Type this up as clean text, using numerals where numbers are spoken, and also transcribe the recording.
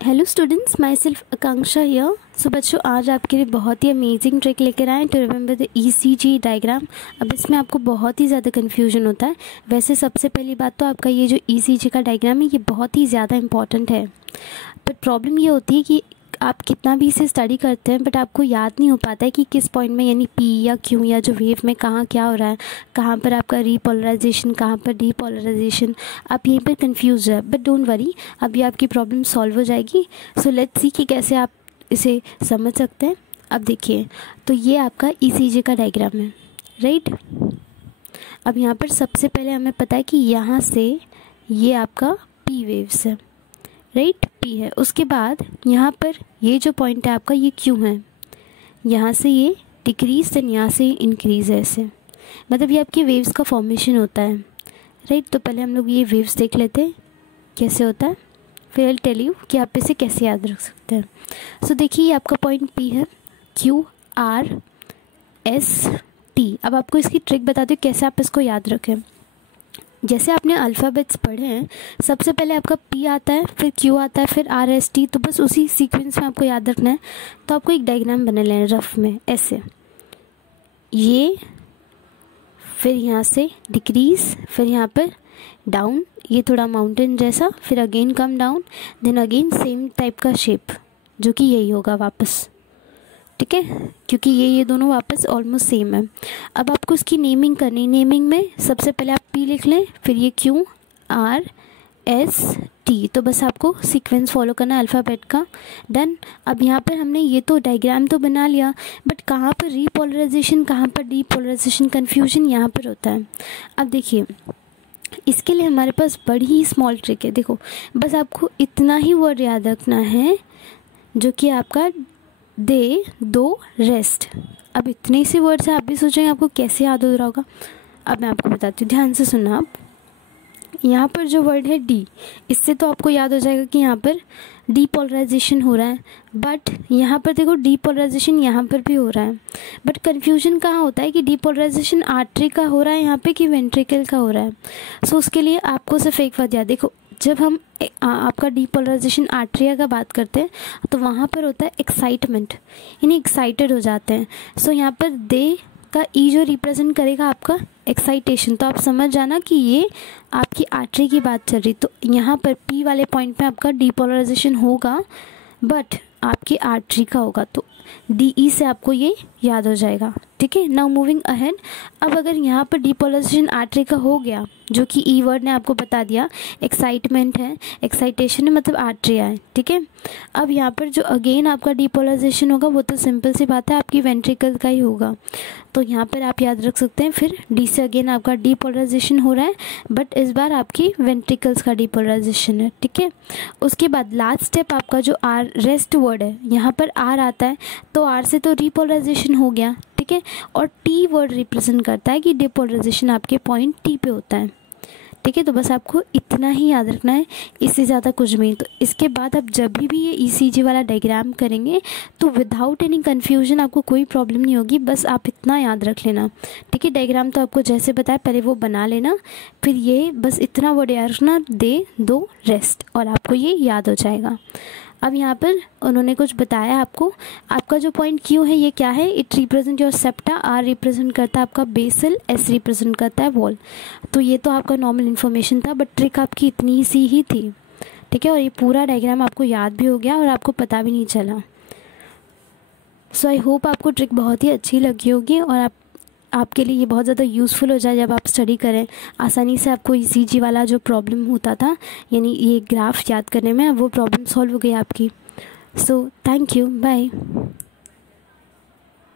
Hello students, myself Akanksha here. So बच्चों, आज आपके लिए बहुत ही अमेजिंग ट्रिक लेकर आए to remember the ECG diagram. अब इसमें आपको बहुत ही ज़्यादा कन्फ्यूजन होता है। वैसे सबसे पहली बात तो आपका ये जो ईसीजी का डायग्राम है ये बहुत ही ज़्यादा इंपॉर्टेंट है, बट प्रॉब्लम ये होती है कि आप कितना भी इसे स्टडी करते हैं बट आपको याद नहीं हो पाता है कि किस पॉइंट में यानी पी या क्यू या जो वेव में कहाँ क्या हो रहा है, कहाँ पर आपका रीपोलराइजेशन, कहाँ पर डीपोलराइजेशन। आप यहीं पर कंफ्यूज है, बट डोंट वरी, अभी आपकी प्रॉब्लम सॉल्व हो जाएगी। सो लेट्स सी कि कैसे आप इसे समझ सकते हैं। अब देखिए, तो ये आपका ईसीजी का डायग्राम है, राइट। अब यहाँ पर सबसे पहले हमें पता है कि यहाँ से ये आपका पी वेव्स है, राइट, पी है। उसके बाद यहाँ पर ये जो पॉइंट है आपका ये क्यू है, यहाँ से ये डिक्रीज एंड यहाँ से इंक्रीज है, ऐसे मतलब ये आपकी वेव्स का फॉर्मेशन होता है, राइट। तो पहले हम लोग ये वेव्स देख लेते हैं कैसे होता है, फिर आई टेल यू कि आप इसे कैसे याद रख सकते हैं। सो देखिए, ये आपका पॉइंट पी है, क्यू आर एस टी। अब आपको इसकी ट्रिक बताती हूँ कैसे आप इसको याद रखें। जैसे आपने अल्फ़ाबेट्स पढ़े हैं, सबसे पहले आपका पी आता है, फिर क्यू आता है, फिर आर एस टी। तो बस उसी सीक्वेंस में आपको याद रखना है। तो आपको एक डायग्राम बना लेना है रफ में, ऐसे ये, फिर यहाँ से डिक्रीज, फिर यहाँ पर डाउन, ये थोड़ा माउंटेन जैसा, फिर again come down, then again same type का शेप, जो कि यही होगा वापस, ठीक है, क्योंकि ये दोनों वापस ऑलमोस्ट सेम है। अब आपको इसकी नेमिंग करनी। नेमिंग में सबसे पहले आप पी लिख लें, फिर ये क्यू आर एस टी। तो बस आपको सीक्वेंस फॉलो करना है अल्फ़ाबेट का। डन। अब यहाँ पर हमने ये तो डायग्राम तो बना लिया, बट कहाँ पर रीपोलराइजेशन, कहाँ पर डीपोलराइजेशन, कन्फ्यूजन यहाँ पर होता है। अब देखिए, इसके लिए हमारे पास बड़ी ही स्मॉल ट्रिक है। देखो, बस आपको इतना ही वर्ड याद रखना है, जो कि आपका दे दो रेस्ट। अब इतने से वर्ड से आप भी सोचेंगे आपको कैसे याद हो रहा होगा। अब मैं आपको बताती हूँ, ध्यान से सुनना आप। यहाँ पर जो वर्ड है डी, इससे तो आपको याद हो जाएगा कि यहाँ पर डीपोलराइजेशन हो रहा है, बट यहाँ पर देखो डीपोलराइजेशन यहाँ पर भी हो रहा है, बट कन्फ्यूजन कहाँ होता है कि डीपोलराइजेशन आर्टरी का हो रहा है यहाँ पे कि वेंट्रिकल का हो रहा है। सो उसके लिए आपको सिर्फ एक बात याद, देखो जब हम आपका डीपोलराइजेशन आर्ट्रिया का बात करते हैं तो वहाँ पर होता है एक्साइटमेंट, यानी एक्साइटेड हो जाते हैं। सो यहाँ पर दे का ई जो रिप्रेजेंट करेगा आपका एक्साइटेशन। तो आप समझ जाना कि ये आपकी आर्टरी की बात चल रही। तो यहाँ पर पी वाले पॉइंट पे आपका डीपोलराइजेशन होगा, बट आपकी आर्टरी का होगा। तो डी ई से आपको ये याद हो जाएगा, ठीक है। Now moving ahead. अब अगर यहाँ पर डीपोलराइजेशन आर्टरी का हो गया, जो कि ई वर्ड ने आपको बता दिया, एक्साइटमेंट है, एक्साइटेशन है, मतलब आर्ट्रिया है, ठीक है। अब यहाँ पर जो अगेन आपका डीपोलराइजेशन होगा वो तो सिंपल सी बात है, आपकी वेंट्रिकल का ही होगा। तो यहाँ पर आप याद रख सकते हैं, फिर डी से अगेन आपका डीपोलराइजेशन हो रहा है, बट इस बार आपकी वेंट्रिकल्स का डीपोलराइजेशन है, ठीक है। उसके बाद लास्ट स्टेप आपका जो आर रेस्ट वर्ड है, यहाँ पर आर आता है, तो आर से तो डीपोलराइजेशन हो गया, ठीक है। और टी वर्ड रिप्रेजेंट करता है कि डीपोलराइजेशन आपके पॉइंट टी पे होता है, ठीक है। तो बस आपको इतना ही याद रखना है, इससे ज़्यादा कुछ भी नहीं। तो इसके बाद आप जब भी ये ईसीजी वाला डायग्राम करेंगे तो विदाउट एनी कन्फ्यूजन आपको कोई प्रॉब्लम नहीं होगी। बस आप इतना याद रख लेना, ठीक है। डायग्राम तो आपको जैसे बताया पहले वो बना लेना, फिर ये बस इतना वर्ड याद रखना, दे दो रेस्ट, और आपको ये याद हो जाएगा। अब यहाँ पर उन्होंने कुछ बताया आपको। आपका जो पॉइंट क्यू है ये क्या है, it represent your septa, or represent करता है आपका बेसल, एस रिप्रेजेंट करता है वॉल। तो ये तो आपका नॉर्मल इन्फॉर्मेशन था, बट ट्रिक आपकी इतनी सी ही थी, ठीक है। और ये पूरा डायग्राम आपको याद भी हो गया और आपको पता भी नहीं चला। सो आई होप आपको ट्रिक बहुत ही अच्छी लगी होगी और आपके लिए ये बहुत ज़्यादा यूज़फुल हो जाए जब आप स्टडी करें। आसानी से आपको ईसीजी वाला जो प्रॉब्लम होता था, यानी ये ग्राफ याद करने में, वो प्रॉब्लम सॉल्व हो गई आपकी। So thank you, bye.